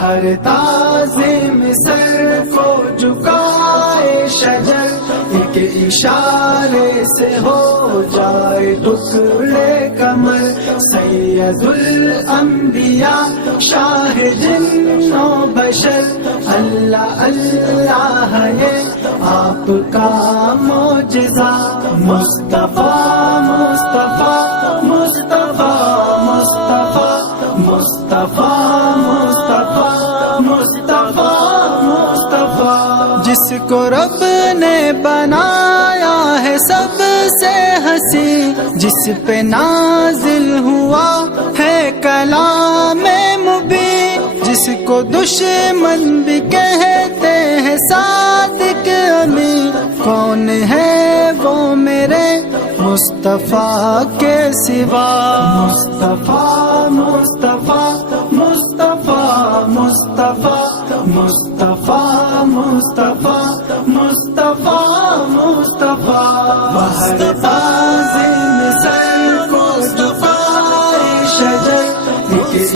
ہر تعظیم سر کو جھکائے شجر، ایک اشارے سے ہو جائے ٹکڑے کمر، سید الانبیاء شاہ جن و بشر، اللہ اللہ یہ آپ کا معجزہ، مصطفیٰ مصطفیٰ مصطفیٰ مصطفیٰ مصطفیٰ مصطفیٰ مصطفیٰ مصطفیٰ، جس کو رب نے بنایا ہے سب سے حسین، جس پہ نازل ہوا ہے کلام مبین، جس کو دشمن بھی کہتے ہیں صادق امین، کون ہے وہ میرے مصطفیٰ کے سوا، مصطفیٰ مصطفیٰ مصطفیٰ مصطفیٰ مصطفیٰ مصطفیٰ مصطفیٰ مصطفیٰ،